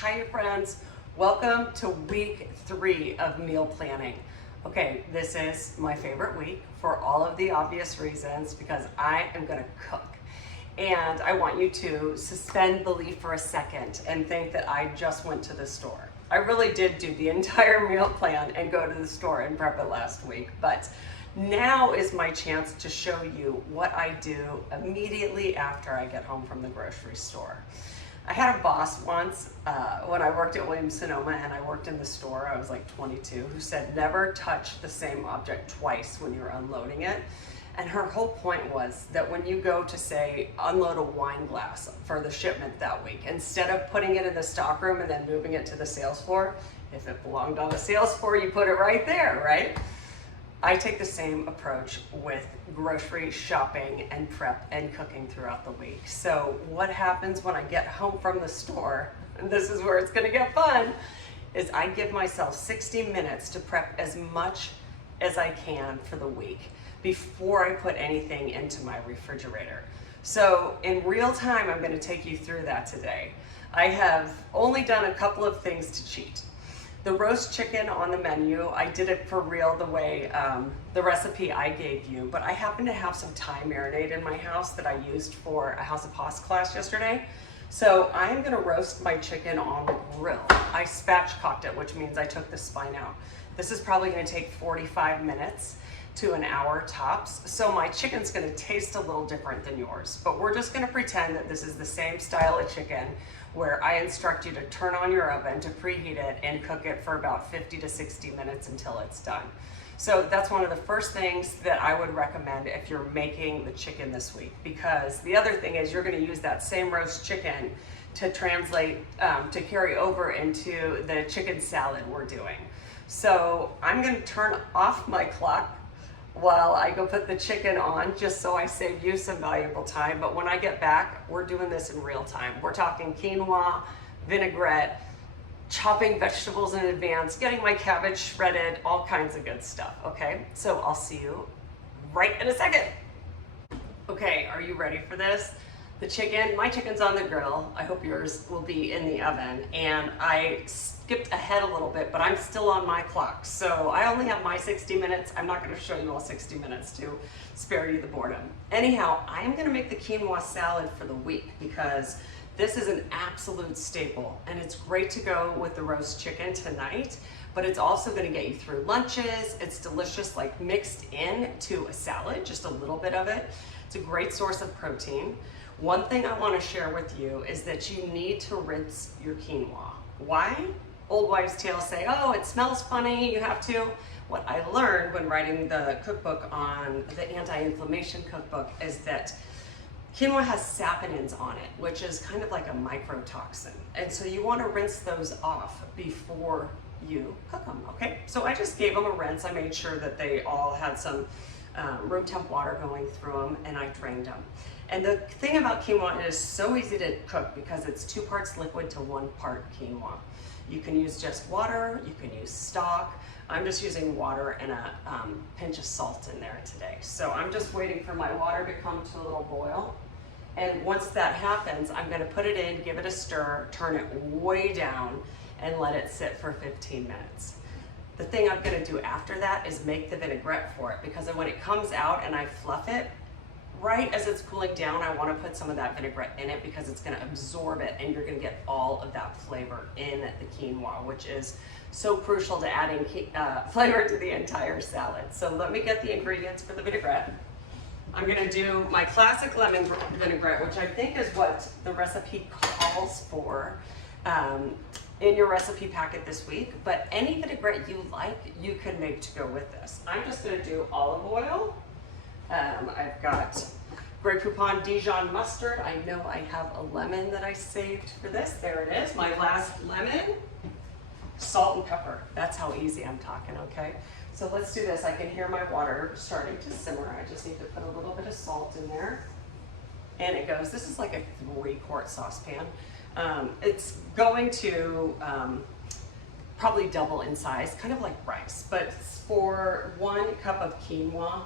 Hi friends, welcome to week 3 of meal planning. Okay, this is my favorite week for all of the obvious reasons because I am gonna cook. And I want you to suspend belief for a second and think that I just went to the store. I really did do the entire meal plan and go to the store and prep it last week, but now is my chance to show you what I do immediately after I get home from the grocery store. I had a boss once when I worked at Williams-Sonoma and I worked in the store, I was like 22, who said never touch the same object twice when you're unloading it. And her whole point was that when you go to, say, unload a wine glass for the shipment that week, instead of putting it in the stockroom and then moving it to the sales floor, if it belonged on the sales floor, you put it right there, right? I take the same approach with grocery shopping and prep and cooking throughout the week. So what happens when I get home from the store, and this is where it's gonna get fun, is I give myself 60 minutes to prep as much as I can for the week before I put anything into my refrigerator. So in real time, I'm gonna take you through that today. I have only done a couple of things to cheat. The roast chicken on the menu, I did it for real the way the recipe I gave you, but I happen to have some Thai marinade in my house that I used for a House of Haas class yesterday. So I am gonna roast my chicken on the grill. I spatchcocked it, which means I took the spine out. This is probably gonna take 45 minutes to an hour tops. So my chicken's gonna taste a little different than yours, but we're just gonna pretend that this is the same style of chicken where I instruct you to turn on your oven to preheat it and cook it for about 50 to 60 minutes until it's done. So that's one of the first things that I would recommend if you're making the chicken this week, because the other thing is you're gonna use that same roast chicken to translate, to carry over into the chicken salad we're doing. So I'm gonna turn off my clock while I go put the chicken on, just so I save you some valuable time. But when I get back, we're doing this in real time. We're talking quinoa, vinaigrette, chopping vegetables in advance, getting my cabbage shredded, all kinds of good stuff, okay? So I'll see you right in a second. Okay, are you ready for this? The chicken, my chicken's on the grill. I hope yours will be in the oven. And I skipped ahead a little bit, but I'm still on my clock. So I only have my 60 minutes. I'm not gonna show you all 60 minutes to spare you the boredom. Anyhow, I am gonna make the quinoa salad for the week because this is an absolute staple and it's great to go with the roast chicken tonight, but it's also gonna get you through lunches. It's delicious, like mixed in to a salad, just a little bit of it. It's a great source of protein. One thing I want to share with you is that you need to rinse your quinoa. Why? Old wives' tales say, oh, it smells funny, you have to. What I learned when writing the cookbook on the anti-inflammation cookbook is that quinoa has saponins on it, which is kind of like a microtoxin. And so you want to rinse those off before you cook them, okay? So I just gave them a rinse. I made sure that they all had some room temp water going through them, and I drained them. And the thing about quinoa is so easy to cook because it's 2 parts liquid to 1 part quinoa. You can use just water, you can use stock. I'm just using water and a pinch of salt in there today. So I'm just waiting for my water to come to a little boil. And once that happens, I'm gonna put it in, give it a stir, turn it way down, and let it sit for 15 minutes. The thing I'm gonna do after that is make the vinaigrette for it, because when it comes out and I fluff it, right as it's cooling down, I want to put some of that vinaigrette in it because it's going to absorb it and you're going to get all of that flavor in the quinoa, which is so crucial to adding flavor to the entire salad. So let me get the ingredients for the vinaigrette. I'm going to do my classic lemon vinaigrette, which I think is what the recipe calls for in your recipe packet this week, but any vinaigrette you like, you can make to go with this. I'm just going to do olive oil. I've got Grey Poupon Dijon mustard. I know I have a lemon that I saved for this. There it is, my last lemon. Salt and pepper. That's how easy I'm talking, okay? So let's do this. I can hear my water starting to simmer. I just need to put a little bit of salt in there. And it goes, this is like a 3-quart saucepan. It's going to probably double in size, kind of like rice, but for 1 cup of quinoa,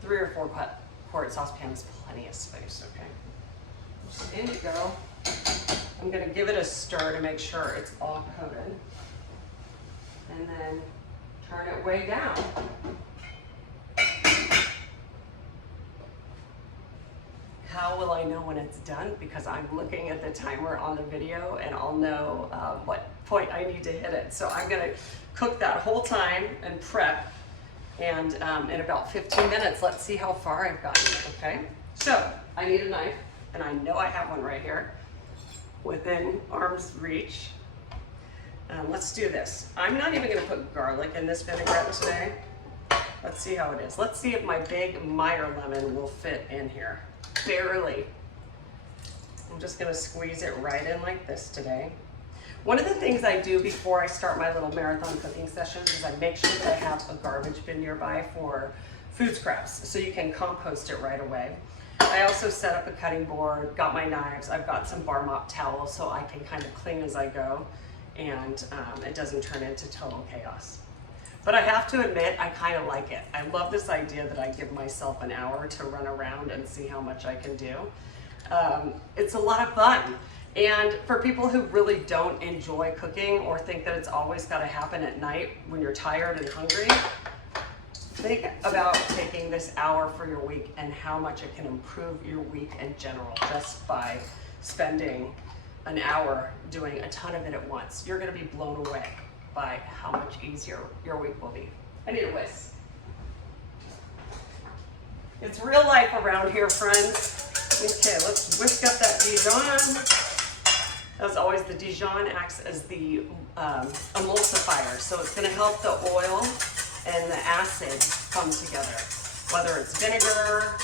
3 or 4 quart saucepan is plenty of space, okay? In you go. I'm I'm gonna give it a stir to make sure it's all coated. And then turn it way down. How will I know when it's done? Because I'm looking at the timer on the video and I'll know what point I need to hit it. So I'm gonna cook that whole time and prep. And in about 15 minutes, let's see how far I've gotten, okay? So I need a knife, and I know I have one right here within arm's reach. Let's do this. I'm not even gonna put garlic in this vinaigrette today. Let's see how it is. Let's see if my big Meyer lemon will fit in here. Barely. I'm just gonna squeeze it right in like this today. One of the things I do before I start my little marathon cooking sessions is I make sure that I have a garbage bin nearby for food scraps, so you can compost it right away. I also set up a cutting board, got my knives, I've got some bar mop towels so I can kind of clean as I go, and it doesn't turn into total chaos. But I have to admit, I kind of like it. I love this idea that I give myself an hour to run around and see how much I can do. It's a lot of fun. And for people who really don't enjoy cooking or think that it's always got to happen at night when you're tired and hungry, think about taking this hour for your week and how much it can improve your week in general just by spending an hour doing a ton of it at once. You're going to be blown away by how much easier your week will be. I need a whisk. It's real life around here, friends. Okay, let's whisk up that Dijon. As always, the Dijon acts as the emulsifier, so it's going to help the oil and the acid come together. Whether it's vinegar,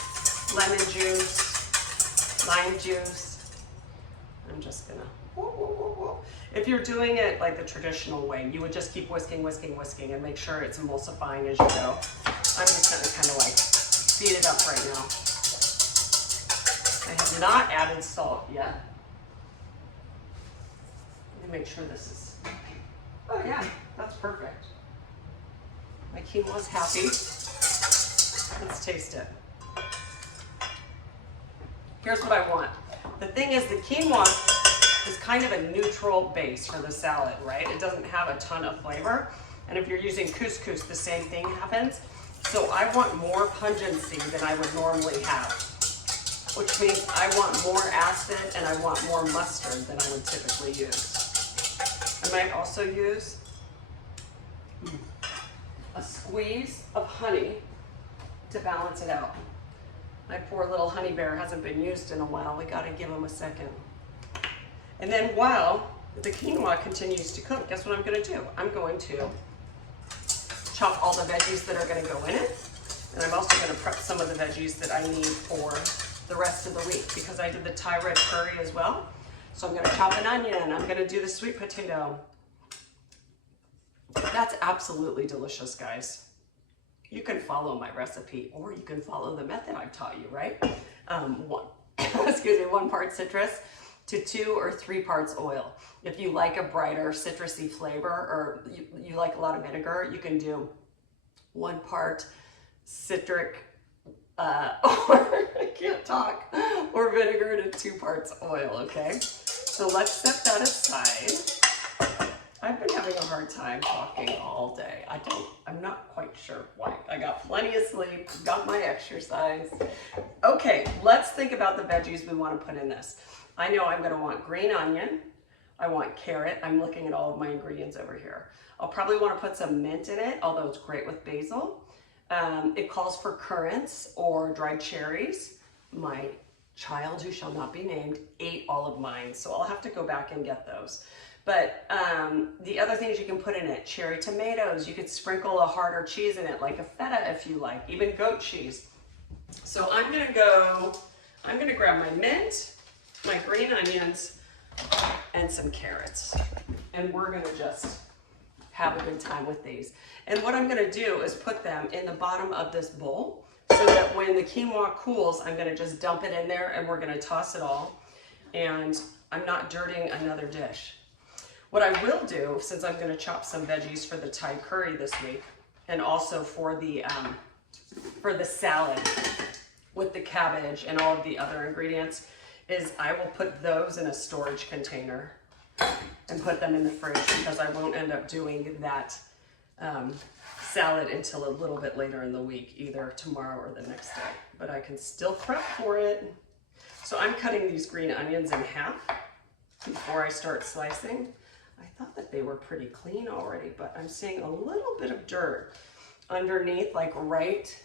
lemon juice, lime juice. I'm just going to, if you're doing it like the traditional way, you would just keep whisking, whisking, whisking, and make sure it's emulsifying as you go. I'm just going to kind of like speed it up right now. I have not added salt yet. Let me make sure this is, oh yeah, that's perfect. My quinoa's happy. Let's taste it. Here's what I want. The thing is, the quinoa is kind of a neutral base for the salad, right? It doesn't have a ton of flavor. And if you're using couscous, the same thing happens. So I want more pungency than I would normally have, which means I want more acid and I want more mustard than I would typically use. I might also use a squeeze of honey to balance it out. My poor little honey bear hasn't been used in a while. We gotta give him a second. And then while the quinoa continues to cook, guess what I'm gonna do? I'm going to chop all the veggies that are gonna go in it. And I'm also gonna prep some of the veggies that I need for the rest of the week because I did the Thai red curry as well. So I'm gonna chop an onion, I'm gonna do the sweet potato. That's absolutely delicious, guys. You can follow my recipe or you can follow the method I've taught you, right? One part citrus to 2 or 3 parts oil. If you like a brighter citrusy flavor or you like a lot of vinegar, you can do 1 part citric or I can't talk, or vinegar to 2 parts oil, okay? So let's set that aside. I've been having a hard time talking all day. I'm not quite sure why. I got plenty of sleep, got my exercise. Okay, let's think about the veggies we want to put in this. I know I'm gonna want green onion. I want carrot. I'm looking at all of my ingredients over here. I'll probably want to put some mint in it, although it's great with basil. It calls for currants or dried cherries. My child, who shall not be named, ate all of mine, so I'll have to go back and get those. But the other things you can put in it, cherry tomatoes, you could sprinkle a harder cheese in it, like a feta if you like, even goat cheese. So I'm gonna grab my mint, my green onions, and some carrots. And we're gonna just have a good time with these. And what I'm gonna do is put them in the bottom of this bowl so that when the quinoa cools, I'm gonna just dump it in there and we're gonna toss it all. And I'm not dirtying another dish. What I will do, since I'm gonna chop some veggies for the Thai curry this week, and also for the salad with the cabbage and all of the other ingredients, is I will put those in a storage container and put them in the fridge because I won't end up doing that salad until a little bit later in the week, either tomorrow or the next day. But I can still prep for it. So I'm cutting these green onions in half before I start slicing. I thought that they were pretty clean already, but I'm seeing a little bit of dirt underneath, like right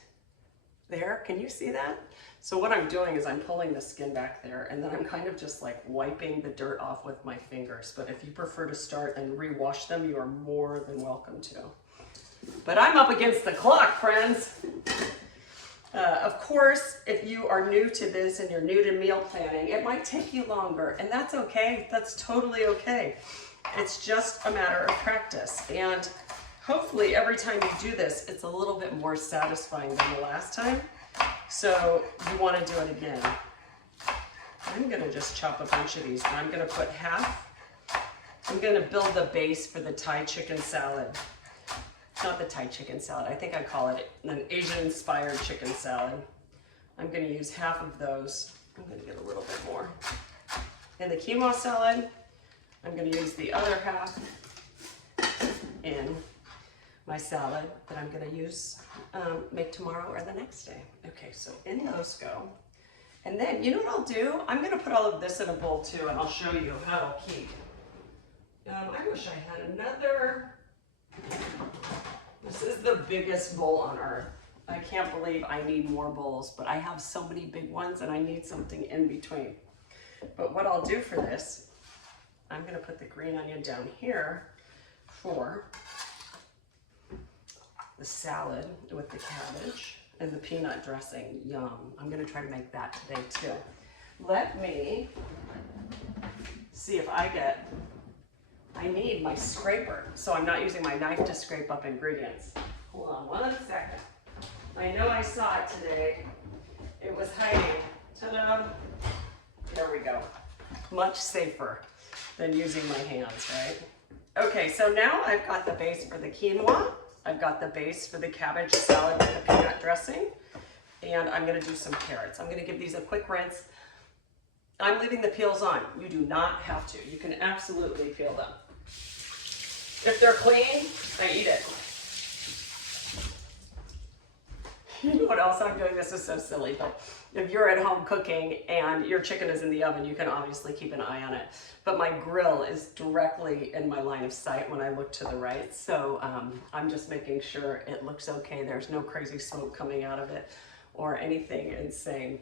there. Can you see that? So what I'm doing is I'm pulling the skin back there, and then I'm kind of just like wiping the dirt off with my fingers. But if you prefer to start and rewash them, you are more than welcome to. But I'm up against the clock, friends. Of course, if you are new to this and you're new to meal planning, it might take you longer, and that's okay. That's totally okay. It's just a matter of practice. And hopefully every time you do this, it's a little bit more satisfying than the last time. So you want to do it again. I'm going to just chop a bunch of these, and I'm going to put half. I'm going to build the base for the Thai chicken salad. Not the Thai chicken salad. I think I call it an Asian-inspired chicken salad. I'm going to use half of those. I'm going to get a little bit more. In the quinoa salad, I'm going to use the other half in my salad that I'm going to use, make tomorrow or the next day. Okay, so in those go. And then, you know what I'll do? I'm going to put all of this in a bowl too, and I'll show you how it'll keep. I wish I had another. This is the biggest bowl on earth. I can't believe I need more bowls, but I have so many big ones and I need something in between. But what I'll do for this, I'm going to put the green onion down here for the salad with the cabbage and the peanut dressing. Yum. I'm going to try to make that today too. Let me see if I need my scraper, so I'm not using my knife to scrape up ingredients. Hold on 1 second. I know I saw it today. It was hiding. Ta-da! There we go. Much safer than using my hands, right? Okay, so now I've got the base for the quinoa. I've got the base for the cabbage salad with the peanut dressing. And I'm gonna do some carrots. I'm gonna give these a quick rinse. I'm leaving the peels on. You do not have to. You can absolutely peel them. If they're clean, I eat it. You know what else I'm doing? This is so silly, but if you're at home cooking and your chicken is in the oven, you can obviously keep an eye on it. But my grill is directly in my line of sight when I look to the right. So I'm just making sure it looks okay. There's no crazy smoke coming out of it or anything insane.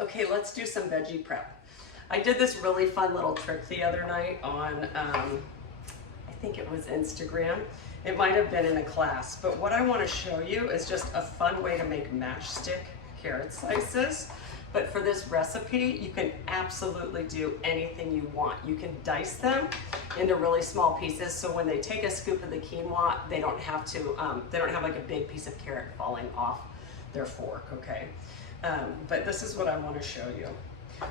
Okay, let's do some veggie prep. I did this really fun little trick the other night on, I think it was Instagram. It might have been in a class, but what I want to show you is just a fun way to make matchstick carrot slices. But for this recipe, you can absolutely do anything you want. You can dice them into really small pieces, so when they take a scoop of the quinoa, they don't have like a big piece of carrot falling off their fork, okay? But this is what I want to show you.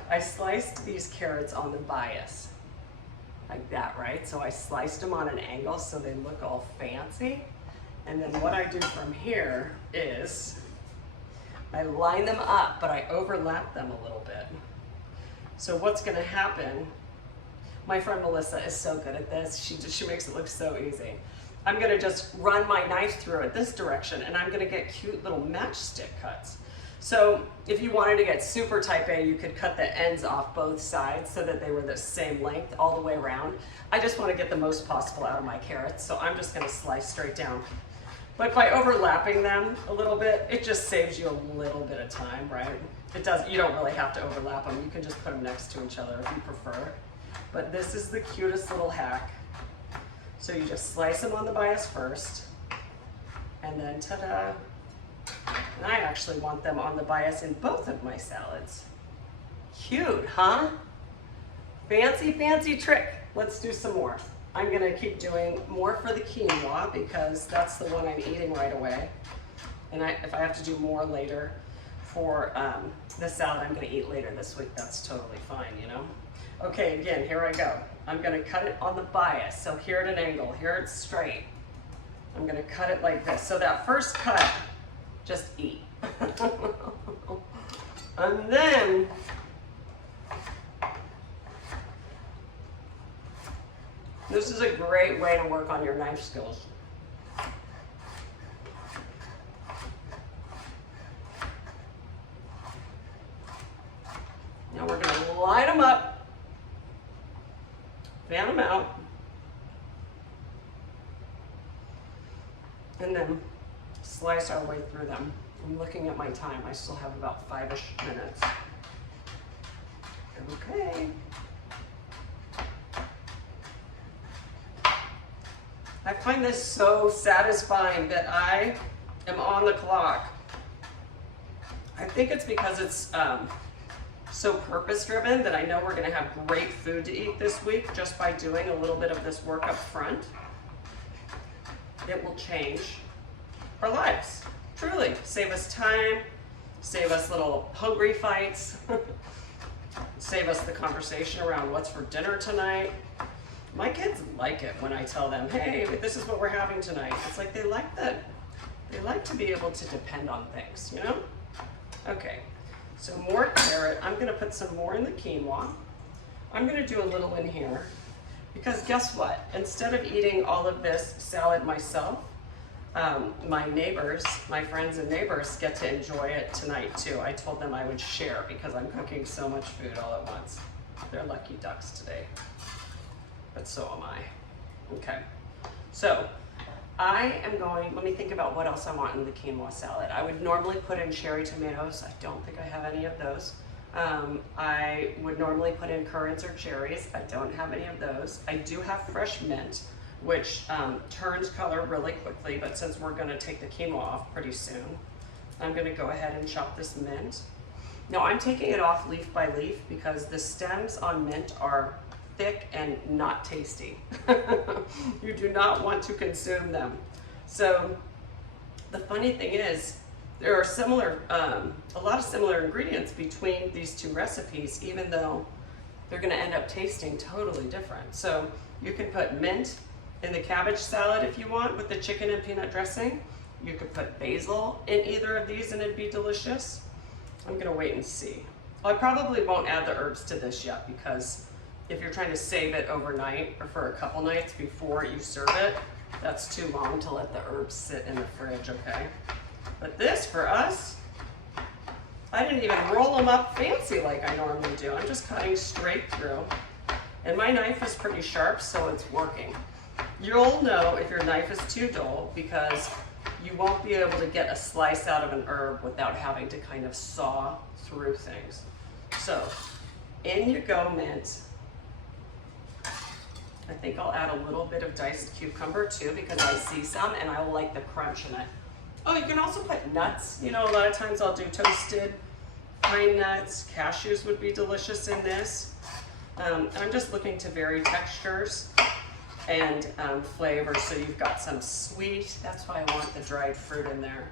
I sliced these carrots on the bias, like that, right? So I sliced them on an angle so they look all fancy. And then what I do from here is I line them up, but I overlap them a little bit. So what's going to happen, my friend Melissa is so good at this. She makes it look so easy. I'm going to just run my knife through it this direction, and I'm going to get cute little matchstick cuts. So if you wanted to get super type A, you could cut the ends off both sides so that they were the same length all the way around. I just want to get the most possible out of my carrots, so I'm just going to slice straight down. But by overlapping them a little bit, it just saves you a little bit of time, right? You don't really have to overlap them. You can just put them next to each other if you prefer. But this is the cutest little hack. So you just slice them on the bias first, and then ta-da. And I actually want them on the bias in both of my salads. Cute, huh? Fancy, fancy trick. Let's do some more. I'm gonna keep doing more for the quinoa because that's the one I'm eating right away. And if I have to do more later for the salad I'm gonna eat later this week, that's totally fine, you know? Okay, again, here I go. I'm gonna cut it on the bias. So here at an angle, here it's straight. I'm gonna cut it like this. So that first cut, just eat. And then This is a great way to work on your knife skills. Now we're going to line them up, fan them out, and then slice our way through them. I'm looking at my time. I still have about 5-ish minutes. Okay. I find this so satisfying that I am on the clock. I think it's because it's so purpose-driven that I know we're going to have great food to eat this week just by doing a little bit of this work up front. It will change our lives. Truly. Save us time, save us little hungry fights, save us the conversation around what's for dinner tonight. My kids like it when I tell them, hey, this is what we're having tonight. It's like they like that. They like to be able to depend on things, you know? Okay, so more carrot. I'm gonna put some more in the quinoa. I'm gonna do a little in here because guess what? Instead of eating all of this salad myself, my neighbors, my friends and neighbors get to enjoy it tonight too. I told them I would share because I'm cooking so much food all at once. They're lucky ducks today. But so am I. Okay, so I am going, let me think about what else I want in the quinoa salad. I would normally put in cherry tomatoes. I don't think I have any of those. I would normally put in currants or cherries. I don't have any of those. I do have fresh mint, which turns color really quickly, but since we're gonna take the quinoa off pretty soon, I'm gonna go ahead and chop this mint. Now I'm taking it off leaf by leaf because the stems on mint are thick and not tasty. You do not want to consume them. So the funny thing is, there are similar, a lot of similar ingredients between these two recipes, even though they're gonna end up tasting totally different. So you can put mint in the cabbage salad if you want with the chicken and peanut dressing. You could put basil in either of these and it'd be delicious. I'm gonna wait and see. I probably won't add the herbs to this yet because if you're trying to save it overnight or for a couple nights before you serve it, that's too long to let the herbs sit in the fridge, okay? But this, for us, I didn't even roll them up fancy like I normally do. I'm just cutting straight through. And my knife is pretty sharp, so it's working. You'll know if your knife is too dull because you won't be able to get a slice out of an herb without having to kind of saw through things. So, in you go, mint. I think I'll add a little bit of diced cucumber too because I see some and I like the crunch in it. Oh, you can also put nuts. You know, a lot of times I'll do toasted pine nuts. Cashews would be delicious in this. I'm just looking to vary textures and flavors so you've got some sweet. That's why I want the dried fruit in there.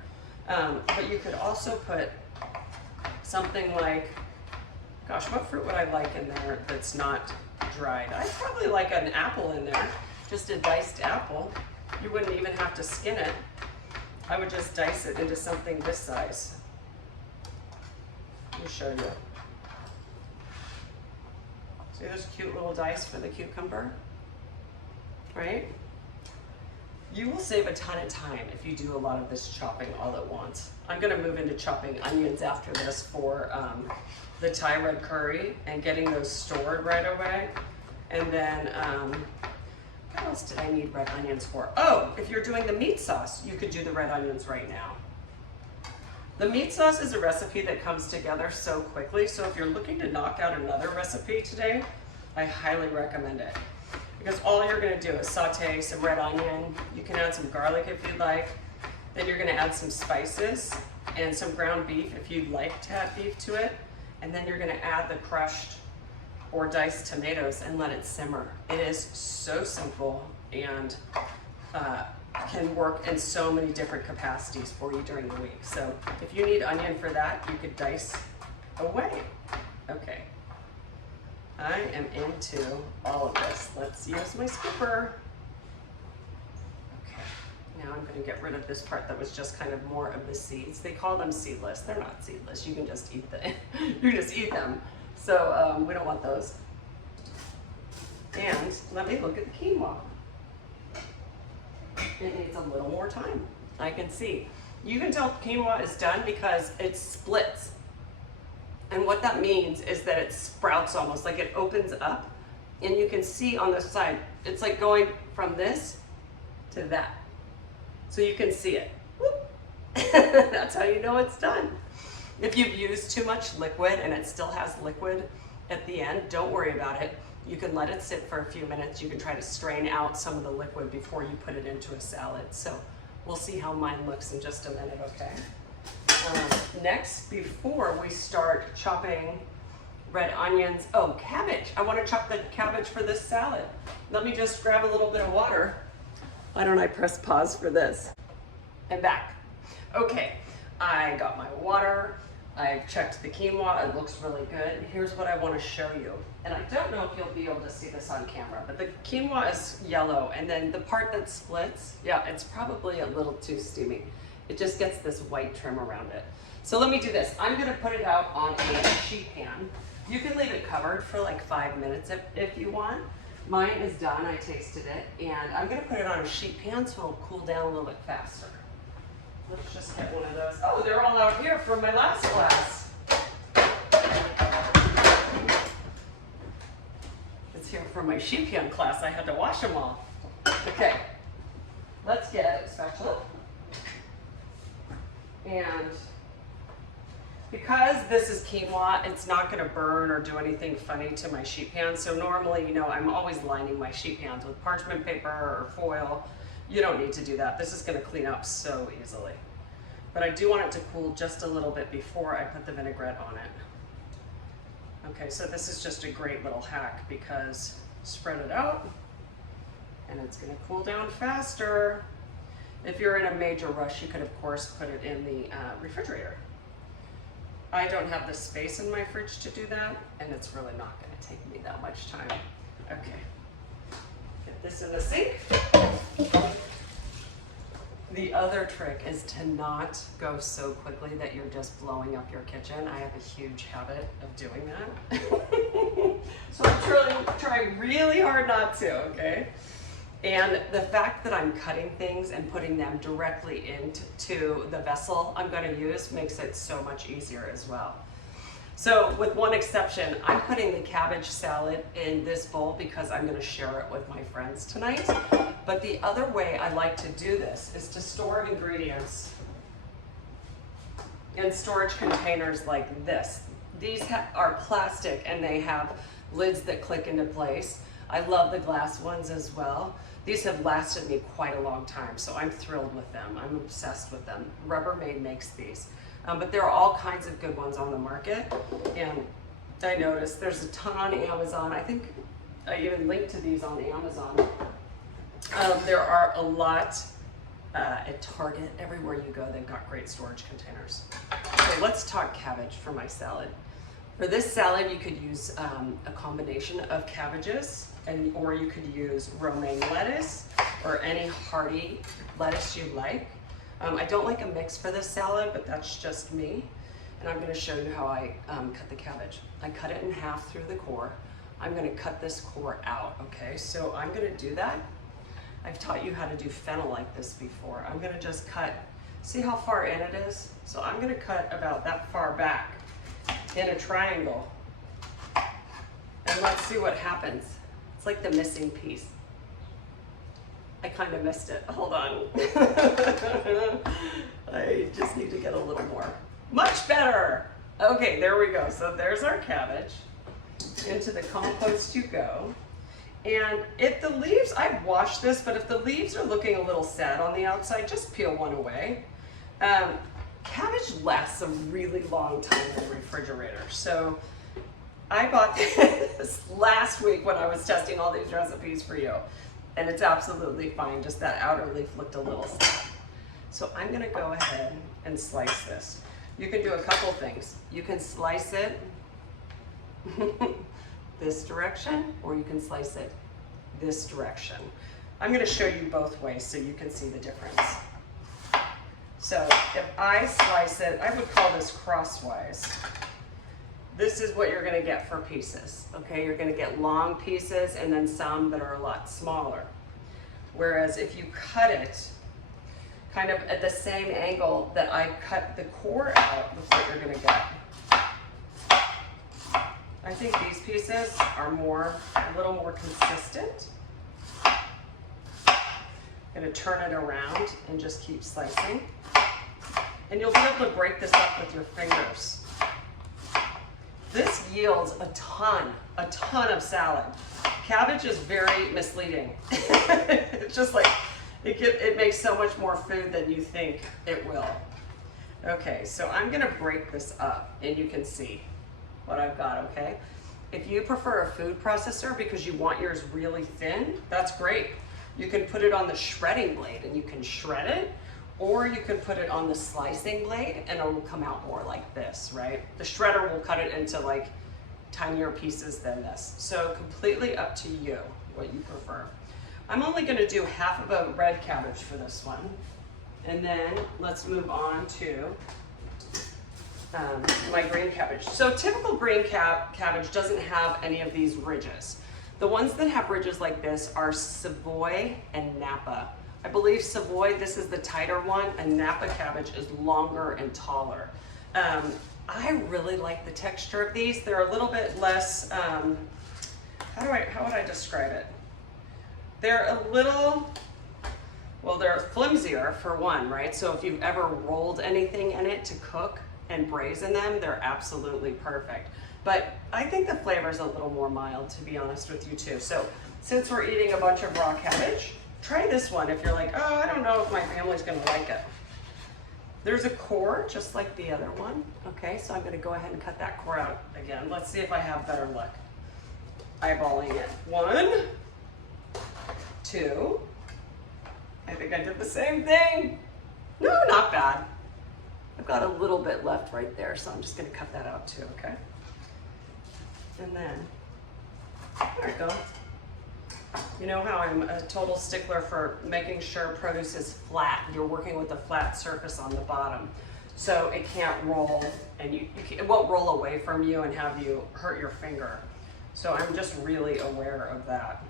But you could also put something like, gosh, what fruit would I like in there that's not dried? I'd probably like an apple in there, just a diced apple. You wouldn't even have to skin it. I would just dice it into something this size. Let me show you. See those cute little dice for the cucumber, right? You will save a ton of time if you do a lot of this chopping all at once. I'm gonna move into chopping onions after this for the Thai red curry and getting those stored right away. And then, what else did I need red onions for? Oh, if you're doing the meat sauce, you could do the red onions right now. The meat sauce is a recipe that comes together so quickly, so if you're looking to knock out another recipe today, I highly recommend it. Because all you're gonna do is saute some red onion, you can add some garlic if you'd like, then you're gonna add some spices and some ground beef if you'd like to add beef to it, and then you're gonna add the crushed or diced tomatoes and let it simmer. It is so simple and can work in so many different capacities for you during the week. So if you need onion for that, you could dice away. Okay, I am into all of this. Let's use my scooper. Okay, now I'm gonna get rid of this part that was just kind of more of the seeds. They call them seedless. They're not seedless. You can just eat them. You can just eat them. So we don't want those. And let me look at the quinoa. It needs a little more time. I can see. You can tell quinoa is done because it splits. And what that means is that it sprouts almost, like it opens up. And you can see on the side, it's like going from this to that. So you can see it. Whoop. That's how you know it's done. If you've used too much liquid and it still has liquid at the end, don't worry about it. You can let it sit for a few minutes. You can try to strain out some of the liquid before you put it into a salad. So we'll see how mine looks in just a minute, okay? Next, before we start chopping red onions, oh, cabbage. I want to chop the cabbage for this salad. Let me just grab a little bit of water. Why don't I press pause for this? I'm back. Okay, I got my water. I've checked the quinoa, it looks really good. Here's what I want to show you. And I don't know if you'll be able to see this on camera, but the quinoa is yellow, and then the part that splits, yeah, it's probably a little too steamy. It just gets this white trim around it. So let me do this. I'm gonna put it out on a sheet pan. You can leave it covered for like 5 minutes if you want. Mine is done, I tasted it, and I'm gonna put it on a sheet pan so it'll cool down a little bit faster. Let's just get one of those. Oh, they're all out here from my last class. It's here from my sheet pan class. I had to wash them all. Okay, let's get a spatula. And because this is quinoa, it's not gonna burn or do anything funny to my sheet pan. So normally, you know, I'm always lining my sheet pans with parchment paper or foil. You don't need to do that. This is gonna clean up so easily. But I do want it to cool just a little bit before I put the vinaigrette on it. Okay, so this is just a great little hack because spread it out and it's gonna cool down faster. If you're in a major rush, you could of course put it in the refrigerator. I don't have the space in my fridge to do that, and it's really not gonna take me that much time. Okay, get this in the sink. The other trick is to not go so quickly that you're just blowing up your kitchen. I have a huge habit of doing that. So I'm trying really hard not to, okay? And the fact that I'm cutting things and putting them directly into the vessel I'm gonna use makes it so much easier as well. So with one exception, I'm putting the cabbage salad in this bowl because I'm gonna share it with my friends tonight. But the other way I like to do this is to store ingredients in storage containers like this. These are plastic and they have lids that click into place. I love the glass ones as well. These have lasted me quite a long time, so I'm thrilled with them. I'm obsessed with them. Rubbermaid makes these. But there are all kinds of good ones on the market. And I noticed there's a ton on Amazon. I think I even linked to these on Amazon. There are a lot at Target. Everywhere you go, they've got great storage containers. Okay, let's talk cabbage for my salad. For this salad, you could use a combination of cabbages, or you could use romaine lettuce or any hearty lettuce you like. I don't like a mix for this salad, but that's just me. And I'm gonna show you how I cut the cabbage. I cut it in half through the core. I'm gonna cut this core out, okay? So I'm gonna do that. I've taught you how to do fennel like this before. I'm gonna just cut, see how far in it is? So I'm gonna cut about that far back in a triangle. And let's see what happens. It's like the missing piece. I kind of missed it. Hold on. I just need to get a little more. Much better. Okay, there we go. So there's our cabbage. Into the compost you go. And if the leaves, I've washed this, but if the leaves are looking a little sad on the outside, just peel one away. Cabbage lasts a really long time in the refrigerator. So I bought this last week when I was testing all these recipes for you. And it's absolutely fine, just that outer leaf looked a little sad. So I'm gonna go ahead and slice this. You can do a couple things. You can slice it this direction, or you can slice it this direction. I'm gonna show you both ways so you can see the difference. So if I slice it, I would call this crosswise. this is what you're gonna get for pieces, okay? You're gonna get long pieces and then some that are a lot smaller. Whereas if you cut it kind of at the same angle that I cut the core out, that's what you're gonna get. I think these pieces are a little more consistent. I'm gonna turn it around and just keep slicing. And you'll be able to break this up with your fingers. This yields a ton of salad. Cabbage is very misleading. It's just like, it makes so much more food than you think it will. Okay, so I'm gonna break this up and you can see what I've got, okay? If you prefer a food processor because you want yours really thin, that's great. You can put it on the shredding blade and you can shred it, or you can put it on the slicing blade and it will come out more like this, right? The shredder will cut it into like tinier pieces than this. So completely up to you, what you prefer. I'm only gonna do half of a red cabbage for this one. And then let's move on to my green cabbage. So typical green cabbage doesn't have any of these ridges. The ones that have ridges like this are Savoy and Napa. I believe Savoy, this is the tighter one, and Napa cabbage is longer and taller. I really like the texture of these. They're a little bit less, how would I describe it? They're a little, well, they're flimsier for one, right? So if you've ever rolled anything in it to cook and braise in them, they're absolutely perfect. But I think the flavor is a little more mild, to be honest with you too. So since we're eating a bunch of raw cabbage, try this one if you're like, oh, I don't know if my family's gonna like it. There's a core just like the other one. Okay, so I'm gonna go ahead and cut that core out again. Let's see if I have better luck. Eyeballing it. 1, 2. I think I did the same thing. No, not bad. I've got a little bit left right there, so I'm just gonna cut that out too, okay? And then, there we go. You know how I'm a total stickler for making sure produce is flat. You're working with a flat surface on the bottom. So it can't roll, and it won't roll away from you and have you hurt your finger. So I'm just really aware of that.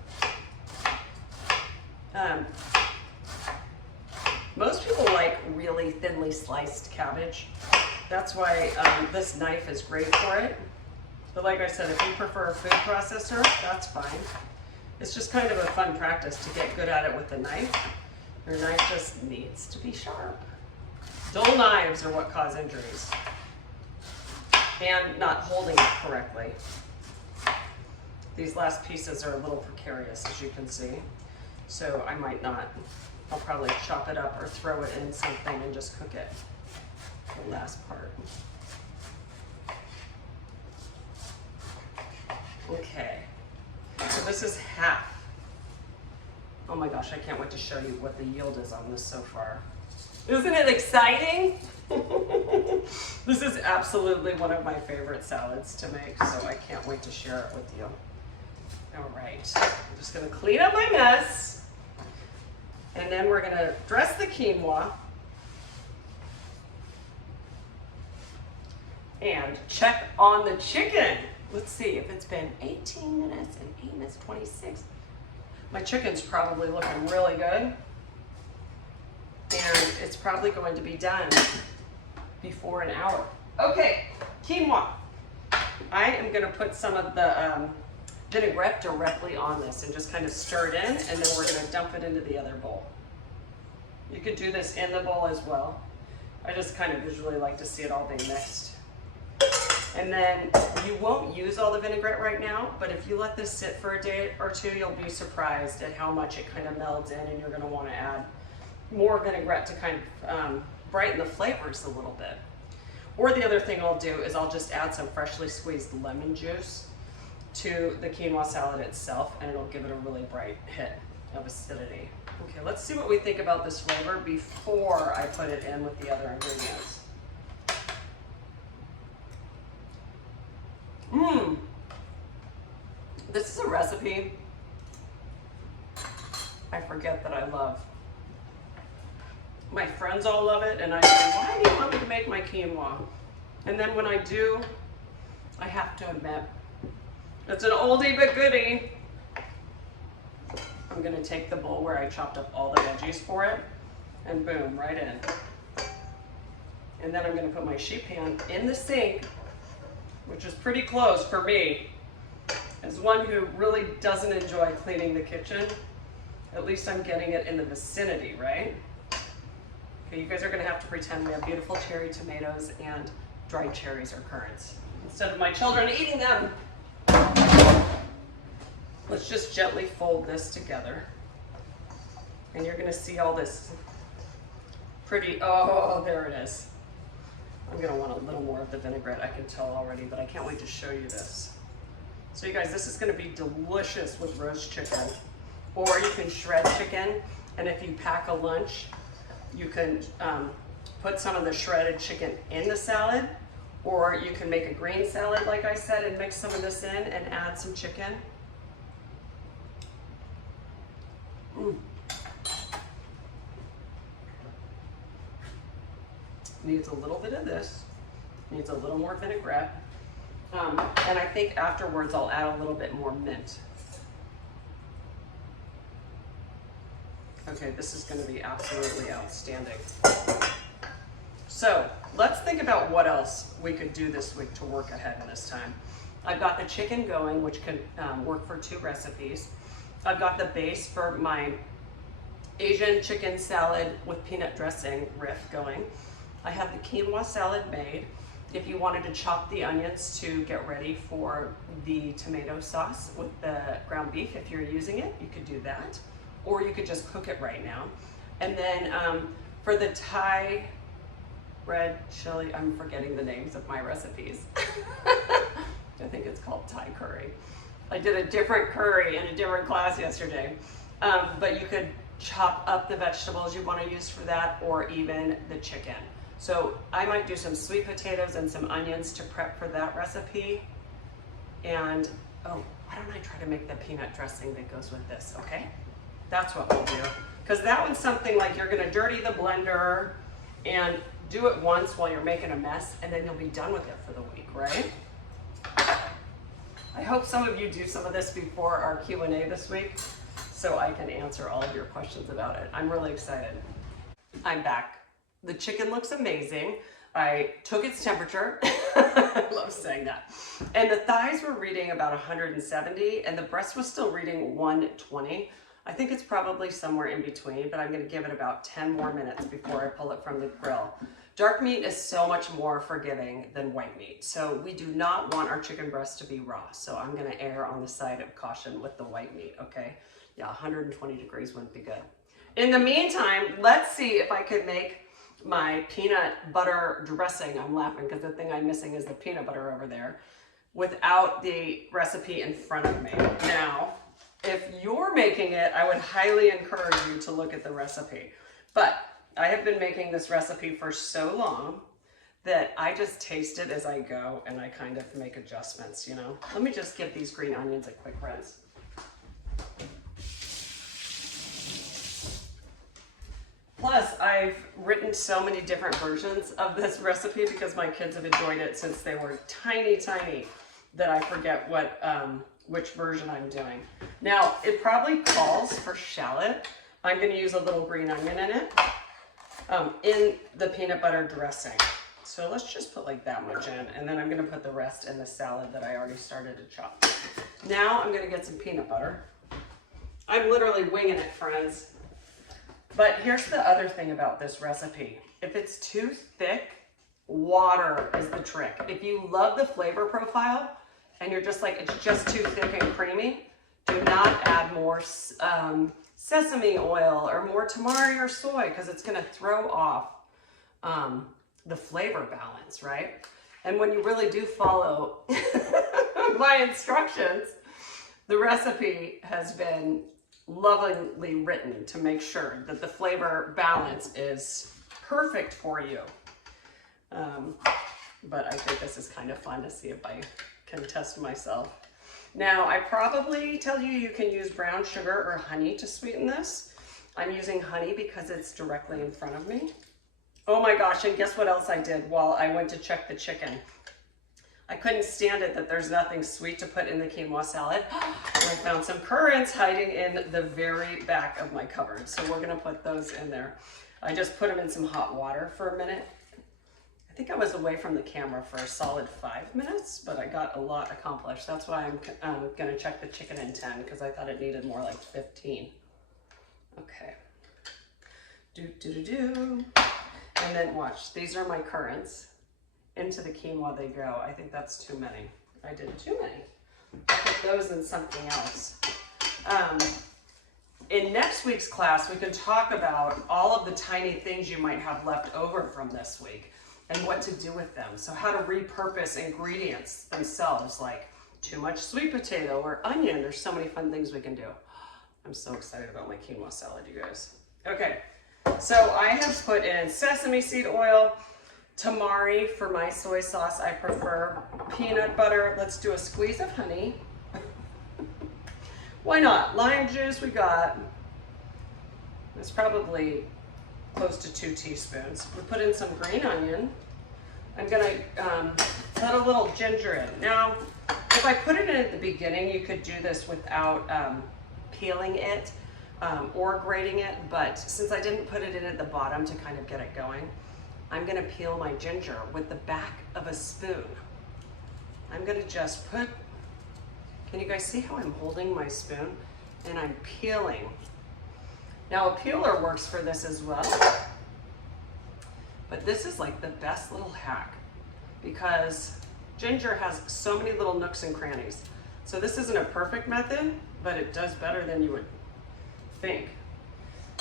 Most people like really thinly sliced cabbage. That's why this knife is great for it. But like I said, if you prefer a food processor, that's fine. It's just kind of a fun practice to get good at it with the knife. Your knife just needs to be sharp. Dull knives are what cause injuries. And not holding it correctly. These last pieces are a little precarious, as you can see. So I might not. I'll probably chop it up or throw it in something and just cook it. The last part. Okay. So this is half. Oh my gosh, I can't wait to show you what the yield is on this so far. Isn't it exciting? This is absolutely one of my favorite salads to make, so I can't wait to share it with you. All right, I'm just gonna clean up my mess, and then we're gonna dress the quinoa and check on the chicken. Let's see if it's been 18 minutes and 8 minutes, 26. My chicken's probably looking really good. And it's probably going to be done before an hour. Okay, quinoa. I am gonna put some of the vinaigrette directly on this and just kind of stir it in, and then we're gonna dump it into the other bowl. You could do this in the bowl as well. I just kind of visually like to see it all being mixed. And then you won't use all the vinaigrette right now, but if you let this sit for a day or two, you'll be surprised at how much it kind of melds in, and you're gonna wanna add more vinaigrette to kind of brighten the flavors a little bit. Or the other thing I'll do is I'll just add some freshly squeezed lemon juice to the quinoa salad itself, and it'll give it a really bright hit of acidity. Okay, let's see what we think about this flavor before I put it in with the other ingredients. This is a recipe I forget that I love. My friends all love it, and I say, why do you want me to make my quinoa? And then when I do, I have to admit, it's an oldie but goodie. I'm gonna take the bowl where I chopped up all the veggies for it, and boom, right in. And then I'm gonna put my sheet pan in the sink, which is pretty close for me. As one who really doesn't enjoy cleaning the kitchen, at least I'm getting it in the vicinity, right? Okay, you guys are gonna have to pretend we have beautiful cherry tomatoes and dried cherries or currants, instead of my children eating them. Let's just gently fold this together. And you're gonna see all this pretty, oh, there it is. I'm gonna want a little more of the vinaigrette, I can tell already, but I can't wait to show you this. So you guys, this is gonna be delicious with roast chicken, or you can shred chicken, and if you pack a lunch, you can put some of the shredded chicken in the salad, or you can make a green salad, like I said, and mix some of this in and add some chicken. Needs a little bit of this, needs a little more vinaigrette. And I think afterwards I'll add a little bit more mint. Okay, this is gonna be absolutely outstanding. So let's think about what else we could do this week to work ahead in this time. I've got the chicken going, which can work for 2 recipes. I've got the base for my Asian chicken salad with peanut dressing riff going. I have the quinoa salad made. If you wanted to chop the onions to get ready for the tomato sauce with the ground beef, if you're using it, you could do that. Or you could just cook it right now. And then for the Thai red chili, I'm forgetting the names of my recipes. I think it's called Thai curry. I did a different curry in a different class yesterday. But you could chop up the vegetables you want to use for that, or even the chicken. So I might do some sweet potatoes and some onions to prep for that recipe. And, oh, why don't I try to make the peanut dressing that goes with this, okay? That's what we'll do. Because that one's something like you're gonna dirty the blender and do it once while you're making a mess, and then you'll be done with it for the week, right? I hope some of you do some of this before our Q&A this week, so I can answer all of your questions about it. I'm really excited. I'm back. The chicken looks amazing. I took its temperature. I love saying that. And the thighs were reading about 170, and the breast was still reading 120. I think it's probably somewhere in between, but I'm gonna give it about 10 more minutes before I pull it from the grill. Dark meat is so much more forgiving than white meat, so we do not want our chicken breast to be raw, so I'm gonna err on the side of caution with the white meat, okay? Yeah, 120 degrees wouldn't be good. In the meantime, let's see if I could make my peanut butter dressing. I'm laughing because the thing I'm missing is the peanut butter over there, without the recipe in front of me. Now, if you're making it, I would highly encourage you to look at the recipe. But I have been making this recipe for so long that I just taste it as I go, and I kind of make adjustments, you know? Let me just give these green onions a quick rinse. Plus, I've written so many different versions of this recipe because my kids have enjoyed it since they were tiny, tiny, that I forget what which version I'm doing. Now, it probably calls for shallot. I'm gonna use a little green onion in it, in the peanut butter dressing. So let's just put like that much in, and then I'm gonna put the rest in the salad that I already started to chop. Now I'm gonna get some peanut butter. I'm literally winging it, friends. But here's the other thing about this recipe. If it's too thick, water is the trick. If you love the flavor profile and you're just like, it's just too thick and creamy, do not add more sesame oil or more tamari or soy, because it's gonna throw off the flavor balance, right? And when you really do follow my instructions, the recipe has been lovingly written to make sure that the flavor balance is perfect for you. But I think this is kind of fun to see if I can test myself. Now, I probably tell you you can use brown sugar or honey to sweeten this. I'm using honey because it's directly in front of me. Oh my gosh, and guess what else I did while I went to check the chicken? I couldn't stand it that there's nothing sweet to put in the quinoa salad. And I found some currants hiding in the very back of my cupboard. So we're gonna put those in there. I just put them in some hot water for a minute. I think I was away from the camera for a solid 5 minutes, but I got a lot accomplished. That's why I'm gonna check the chicken in 10 because I thought it needed more like 15. Okay. And then watch, these are my currants. Into the quinoa they go. I think that's too many. I did too many. I'll put those in something else. In next week's class, we can talk about all of the tiny things you might have left over from this week and what to do with them. So how to repurpose ingredients themselves, like too much sweet potato or onion. There's so many fun things we can do. I'm so excited about my quinoa salad, you guys. Okay, so I have put in sesame seed oil, tamari for my soy sauce. I prefer peanut butter. Let's do a squeeze of honey. Why not? Lime juice we got. It's probably close to 2 teaspoons. We put in some green onion. I'm gonna put a little ginger in. Now, if I put it in at the beginning, you could do this without peeling it or grating it, but since I didn't put it in at the bottom to kind of get it going, I'm gonna peel my ginger with the back of a spoon. I'm gonna just put, can you guys see how I'm holding my spoon? And I'm peeling. Now a peeler works for this as well, but this is like the best little hack because ginger has so many little nooks and crannies. So this isn't a perfect method, but it does better than you would think.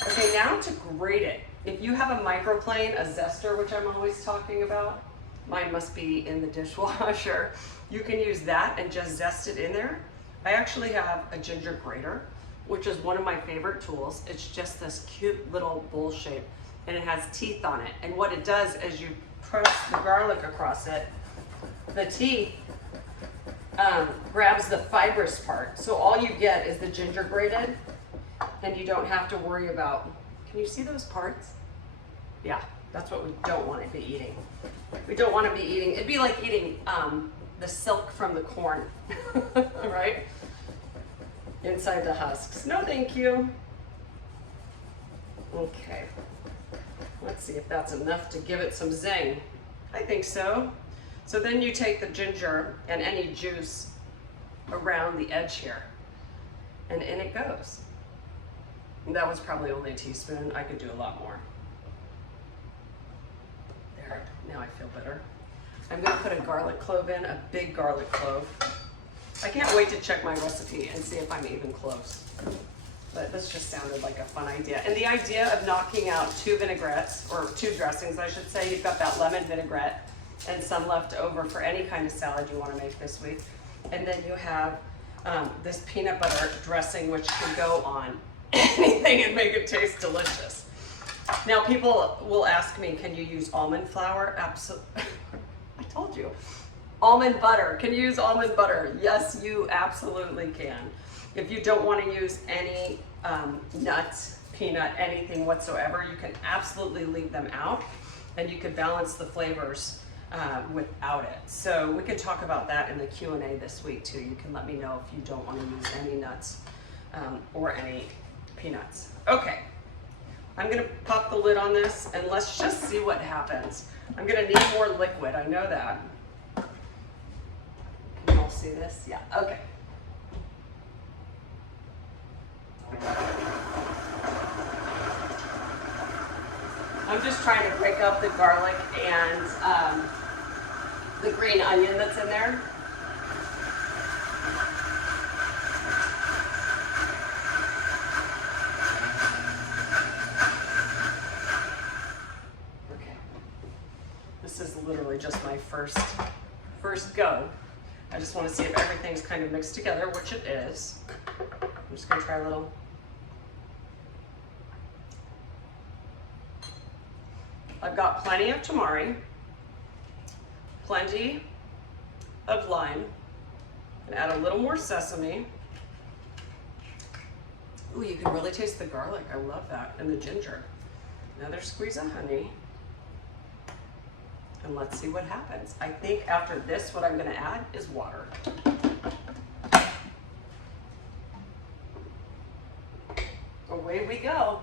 Okay, now to grate it. If you have a microplane, a zester, which I'm always talking about, mine must be in the dishwasher, you can use that and just zest it in there. I actually have a ginger grater, which is one of my favorite tools. It's just this cute little bowl shape and it has teeth on it. And what it does is you press the garlic across it, the teeth grabs the fibrous part. So all you get is the ginger grated and you don't have to worry about, can you see those parts? Yeah, that's what we don't want to be eating. We don't want to be eating, it'd be like eating the silk from the corn, right? Inside the husks. No, thank you. Okay, let's see if that's enough to give it some zing. I think so. So then you take the ginger and any juice around the edge here, and in it goes. And that was probably only a teaspoon. I could do a lot more. There, now I feel better. I'm gonna put a garlic clove in, a big garlic clove. I can't wait to check my recipe and see if I'm even close. But this just sounded like a fun idea. And the idea of knocking out 2 vinaigrettes, or 2 dressings, I should say. You've got that lemon vinaigrette and some left over for any kind of salad you want to make this week. And then you have this peanut butter dressing, which can go on anything and make it taste delicious. Now people will ask me, can you use almond flour? Absolutely. I told you. Almond butter. Can you use almond butter? Yes, you absolutely can. If you don't want to use any nuts, peanut, anything whatsoever, you can absolutely leave them out and you can balance the flavors without it. So we can talk about that in the Q&A this week too. You can let me know if you don't want to use any nuts or any peanuts. Okay, I'm gonna pop the lid on this and let's just see what happens. I'm gonna need more liquid, I know that. Can you all see this? Yeah, okay. I'm just trying to break up the garlic and the green onion that's in there. Okay. This is literally just my first go. I just want to see if everything's kind of mixed together, which it is. I'm just gonna try a little. I've got plenty of tamari, plenty of lime, and add a little more sesame. Ooh, you can really taste the garlic. I love that, and the ginger. Another squeeze of honey. and let's see what happens. I think after this, what I'm gonna add is water. Away we go.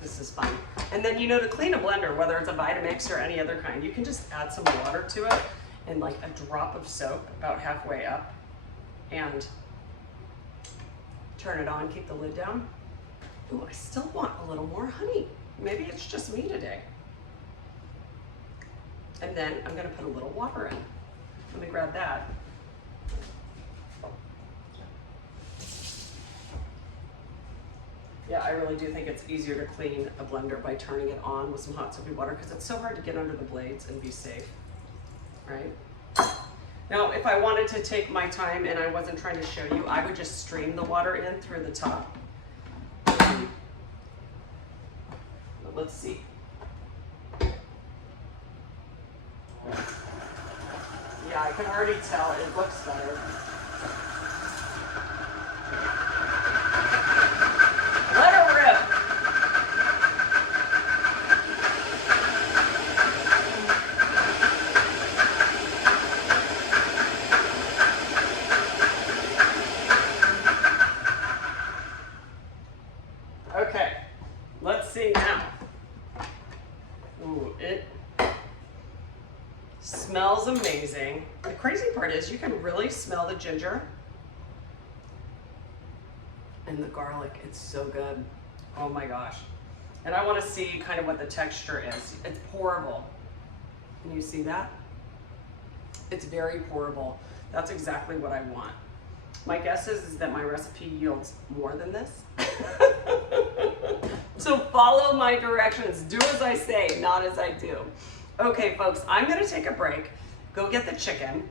This is fun. And then, you know, to clean a blender, whether it's a Vitamix or any other kind, you can just add some water to it and like a drop of soap about halfway up and turn it on, keep the lid down. Ooh, I still want a little more honey. Maybe it's just me today. And then I'm gonna put a little water in. Let me grab that. Yeah, I really do think it's easier to clean a blender by turning it on with some hot soapy water because it's so hard to get under the blades and be safe, right? Now, if I wanted to take my time and I wasn't trying to show you, I would just stream the water in through the top. But let's see. Yeah, I can already tell it looks better. Let her rip. Okay, let's see now. Ooh, it smells amazing. The crazy part is you can really smell the ginger and the garlic. It's so good. Oh my gosh. And I want to see kind of what the texture is. It's pourable. Can you see that? It's very pourable. That's exactly what I want. My guess is that my recipe yields more than this. So follow my directions. Do as I say, not as I do. Okay, folks, I'm gonna take a break, go get the chicken.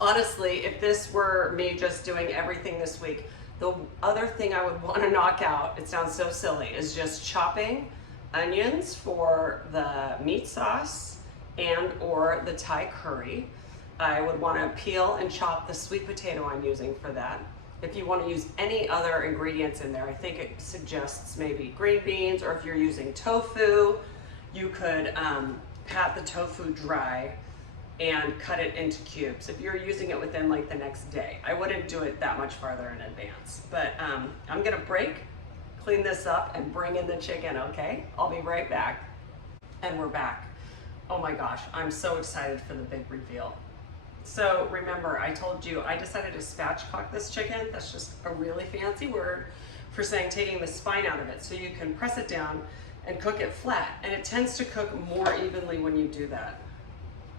Honestly, if this were me just doing everything this week, the other thing I would want to knock out, it sounds so silly, is just chopping onions for the meat sauce and or the Thai curry. I would want to peel and chop the sweet potato I'm using for that. If you want to use any other ingredients in there, I think it suggests maybe green beans, or if you're using tofu, you could pat the tofu dry and cut it into cubes if you're using it within like the next day. I wouldn't do it that much farther in advance. But I'm gonna break, clean this up, and bring in the chicken, okay? I'll be right back. And we're back. Oh my gosh, I'm so excited for the big reveal. So remember, I told you I decided to spatchcock this chicken. That's just a really fancy word for saying taking the spine out of it so you can press it down and cook it flat. And it tends to cook more evenly when you do that.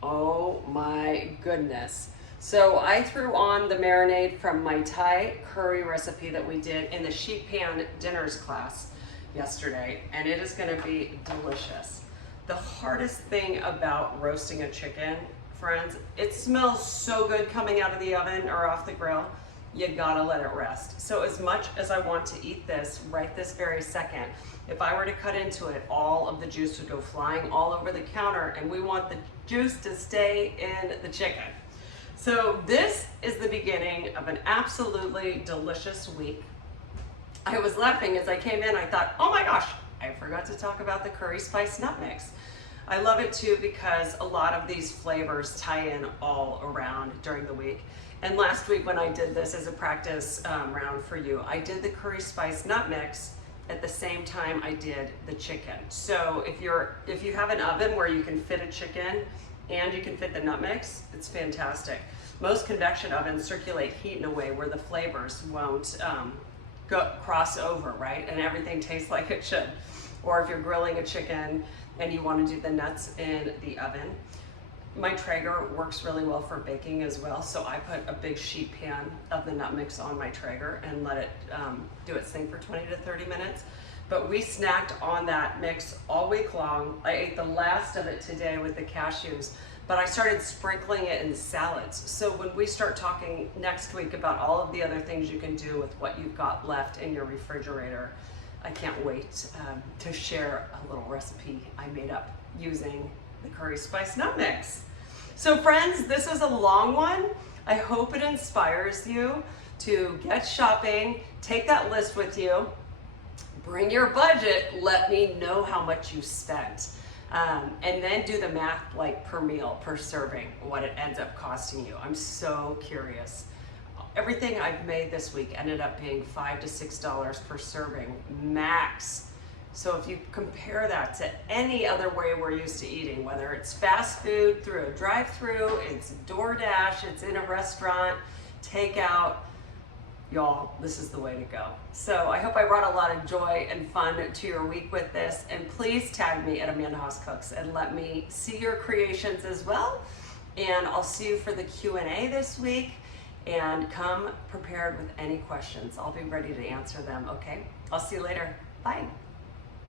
Oh my goodness. So I threw on the marinade from my Thai curry recipe that we did in the sheet pan dinners class yesterday, and it is gonna be delicious. The hardest thing about roasting a chicken, friends, it smells so good coming out of the oven or off the grill, you gotta let it rest. So as much as I want to eat this right this very second, if I were to cut into it, all of the juice would go flying all over the counter, and we want the juice to stay in the chicken. So this is the beginning of an absolutely delicious week. I was laughing as I came in. I thought, oh my gosh, I forgot to talk about the curry spice nut mix. I love it too because a lot of these flavors tie in all around during the week. And last week when I did this as a practice round for you, I did the curry spice nut mix at the same time I did the chicken. So if you have an oven where you can fit a chicken and you can fit the nut mix, it's fantastic. Most convection ovens circulate heat in a way where the flavors won't cross over, right? And everything tastes like it should. Or if you're grilling a chicken and you want to do the nuts in the oven. My Traeger works really well for baking as well, so I put a big sheet pan of the nut mix on my Traeger and let it do its thing for 20 to 30 minutes. But we snacked on that mix all week long. I ate the last of it today with the cashews, but I started sprinkling it in salads. So when we start talking next week about all of the other things you can do with what you've got left in your refrigerator, I can't wait to share a little recipe I made up using the curry spice nut mix. So friends, this is a long one. I hope it inspires you to get shopping, take that list with you, bring your budget, let me know how much you spent. And then do the math like per meal, per serving, what it ends up costing you. I'm so curious. Everything I've made this week ended up being $5 to $6 per serving, max. So if you compare that to any other way we're used to eating, whether it's fast food through a drive-through, it's DoorDash, it's in a restaurant, takeout, y'all, this is the way to go. So I hope I brought a lot of joy and fun to your week with this, and please tag me at Amanda Haas Cooks and let me see your creations as well. And I'll see you for the Q&A this week, and come prepared with any questions. I'll be ready to answer them, okay? I'll see you later. Bye.